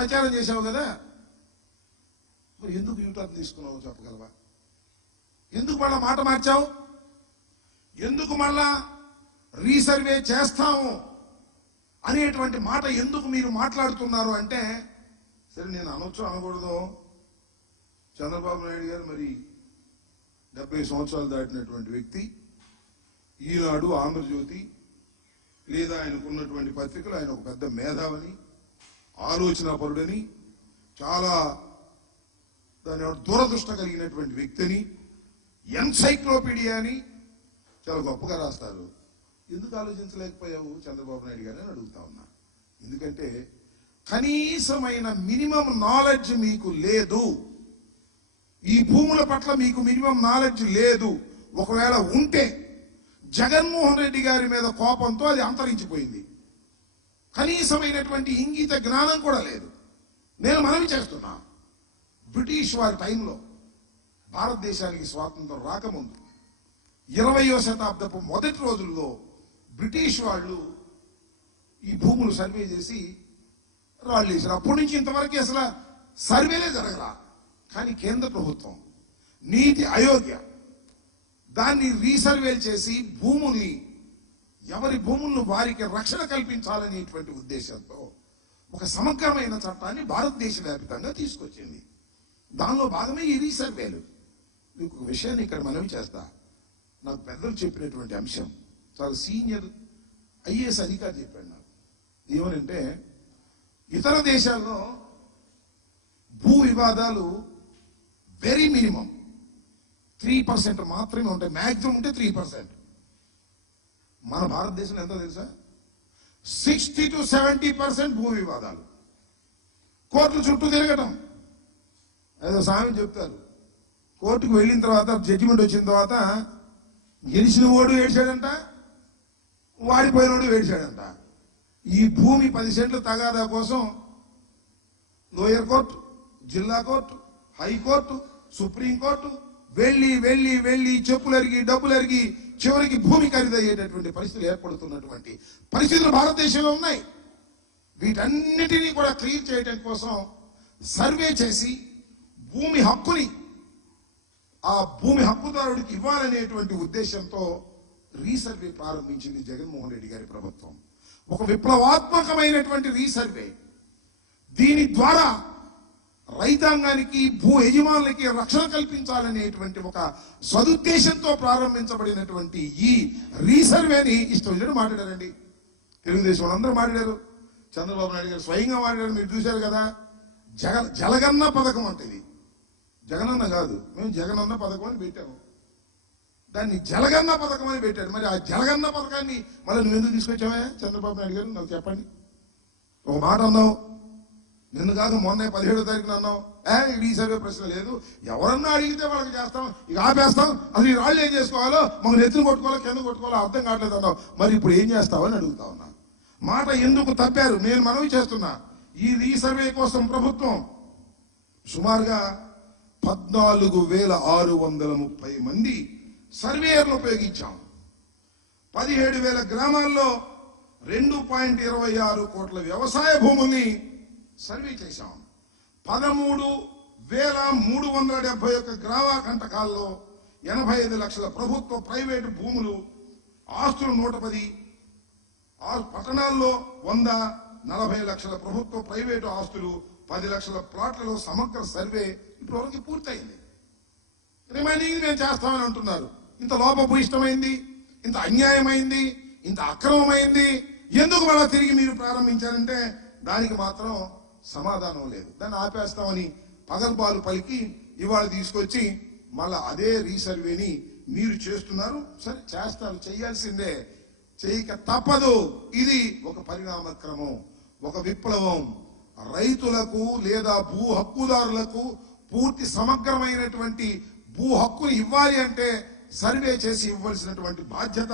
ప్రచారం చేసావు కదా, మరి ఎందుకు యూటర్న్ తీసుకున్నావు చెప్పగలవా? ఎందుకు మళ్ళా మాట మార్చావు? ఎందుకు మళ్ళా రీసర్వే చేస్తాము అనేటువంటి మాట ఎందుకు మీరు మాట్లాడుతున్నారు అంటే, సరే నేను అనొచ్చు అనకూడదు, చంద్రబాబు నాయుడు గారు మరి 70 సంవత్సరాలు దాటినటువంటి వ్యక్తి, ఈనాడు, ఆంధ్రజ్యోతి లేదా ఆయనకున్నటువంటి పత్రికలు ఆయన ఒక పెద్ద మేధావని, ఆలోచనాపరుడని, చాలా దాని దూరదృష్టి కలిగినటువంటి వ్యక్తిని, ఎన్సైక్లోపీడియా అని చాలా గొప్పగా రాస్తారు. ఎందుకు ఆలోచించలేకపోయావు చంద్రబాబు నాయుడు గారు అని అడుగుతా ఉన్నా. ఎందుకంటే కనీసమైన మినిమం నాలెడ్జ్ మీకు లేదు. ఈ భూముల పట్ల మీకు మినిమం నాలెడ్జ్ లేదు. ఒకవేళ ఉంటే జగన్మోహన్ రెడ్డి గారి మీద కోపంతో అది అంతరించిపోయింది. కనీసమైనటువంటి ఇంగిత జ్ఞానం కూడా లేదు. నేను మనవి చేస్తున్నా, బ్రిటిష్ వారి టైంలో భారతదేశానికి స్వాతంత్రం రాకముందు 20వ శతాబ్దపు మొదటి రోజుల్లో బ్రిటిష్ వాళ్ళు ఈ భూములు సర్వే చేసి రాళ్ళు వేసారు. అప్పటి నుంచి ఇంతవరకు అసలు సర్వేలే జరగరా. కానీ కేంద్ర ప్రభుత్వం నీతి ఆయోగ్ దాన్ని రీసర్వే చేసి భూముల్ని, ఎవరి భూములను వారికి రక్షణ కల్పించాలనేటువంటి ఉద్దేశంతో ఒక సమగ్రమైన చట్టాన్ని భారతదేశ వ్యాప్తంగా తీసుకొచ్చింది. దానిలో భాగమే ఈ రీసర్వేలు. మీకు ఒక విషయాన్ని ఇక్కడ మనవి చేస్తా. నాకు పెద్దలు చెప్పినటువంటి అంశం, చాలా సీనియర్ ఐఏఎస్ అధికారి చెప్పాడు నాకు. ఏమనంటే, ఇతర దేశాల్లో భూ వివాదాలు వెరీ మినిమం 3% మాత్రమే ఉంటాయి, మ్యాక్సిమం ఉంటే 3%. మన భారతదేశంలో ఎంత తెలుసా? 60 to 70% భూ వివాదాలు. కోర్టుల చుట్టూ తిరగటం. ఏదో సామెత చెప్తారు, కోర్టుకు వెళ్ళిన తర్వాత జడ్జిమెంట్ వచ్చిన తర్వాత గెలిచిన వాడు ఏడ్చాడంట, వాడిపోయినోడు ఏడ్చాడంట. ఈ భూమి 10 సెంట్లు తగాదా కోసం లోయర్ కోర్టు, జిల్లా కోర్టు, హైకోర్టు, సుప్రీంకోర్టు వెళ్ళి వెళ్ళి వెళ్ళి చెప్పులు అరిగి డబ్బులు అరిగి చివరికి భూమి ఖరీదయ్యేటటువంటి పరిస్థితులు ఏర్పడుతున్నటువంటి పరిస్థితులు భారతదేశంలో ఉన్నాయి. వీటన్నిటినీ కూడా క్లియర్ చేయడం కోసం సర్వే చేసి భూమి హక్కుని ఆ భూమి హక్కుదారుడికి ఇవ్వాలనేటువంటి ఉద్దేశంతో రీసర్వే ప్రారంభించింది జగన్మోహన్ రెడ్డి గారి ప్రభుత్వం. ఒక విప్లవాత్మకమైనటువంటి రీసర్వే. దీని ద్వారా రైతాంగానికి, భూ యజమానులకి రక్షణ కల్పించాలనేటువంటి ఒక సదుద్దేశంతో ప్రారంభించబడినటువంటి ఈ రీసర్వేని ఇష్టం వచ్చినట్టు మాట్లాడారండి. తెలుగుదేశం వాళ్ళందరూ మాట్లాడారు, చంద్రబాబు నాయుడు గారు స్వయంగా మాట్లాడారు. మీరు చూశారు కదా, జలగన్న పథకం అంటే ఇది జగనన్న కాదు, మేము జగనన్న పథకం అని పెట్టాము, దాన్ని జలగన్న పథకం అని పెట్టారు. మరి ఆ జలగన్న పథకాన్ని మళ్ళీ నువ్వు ఎందుకు తీసుకొచ్చావా చంద్రబాబు నాయుడు గారు? నాకు చెప్పండి. ఒక మాట అన్నావు, నిన్ను కాదు మొన్న 17వ తారీఖున అన్నావు, ఈ సర్వే ప్రశ్న లేదు, ఎవరన్నా అడిగితే వాళ్ళకి చేస్తాం, ఇక ఆపేస్తాం, అసలు ఈ రాళ్ళు ఏం చేసుకోవాలో, మాకు నెత్తిని కొట్టుకోవాలో కింద కొట్టుకోవాలో అర్థం కావట్లేదు అన్నావు. మరి ఇప్పుడు ఏం చేస్తావని అడుగుతా ఉన్నా. మాట ఎందుకు తప్పారు నేను మనవి చేస్తున్నా. ఈ రీసర్వే కోసం ప్రభుత్వం సుమారుగా 14,630 మంది సర్వేయర్లు ఉపయోగించాం. 17,000 గ్రామాల్లో 2.26 కోట్ల వ్యవసాయ భూముల్ని సర్వే చేశాం. 13,371 గ్రామ కంటకాల్లో 85 లక్షల ప్రభుత్వ ప్రైవేటు భూములు, ఆస్తులు 110, పట్టణాల్లో 100, 40 లక్షల ప్రభుత్వ ప్రైవేటు ఆస్తులు, 10 లక్షల ప్లాట్లలో సమగ్ర సర్వే ఇప్పటివరకు పూర్తయింది. రిమైనింగ్ మేము చేస్తామని అంటున్నారు. ఇంత లోపభూయిష్టమైంది, ఇంత అన్యాయమైంది, ఇంత అక్రమమైంది, ఎందుకు మళ్ళా తిరిగి మీరు ప్రారంభించారంటే దానికి మాత్రం సమాధానం లేదు. దాన్ని ఆపేస్తామని పగల్బాలు పలికి ఇవాళ తీసుకొచ్చి మళ్ళా అదే రీసర్వేని మీరు చేస్తున్నారు. సరే చేస్తారు, చేయాల్సిందే, చేయక తప్పదు. ఇది ఒక పరిణామ క్రమం, ఒక విప్లవం. రైతులకు లేదా భూ హక్కుదారులకు పూర్తి సమగ్రమైనటువంటి భూ హక్కుని ఇవ్వాలి అంటే సర్వే చేసి ఇవ్వాల్సినటువంటి బాధ్యత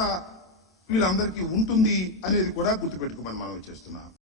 వీళ్ళందరికీ ఉంటుంది అనేది కూడా గుర్తుపెట్టుకోమని మనం చేస్తున్నాం.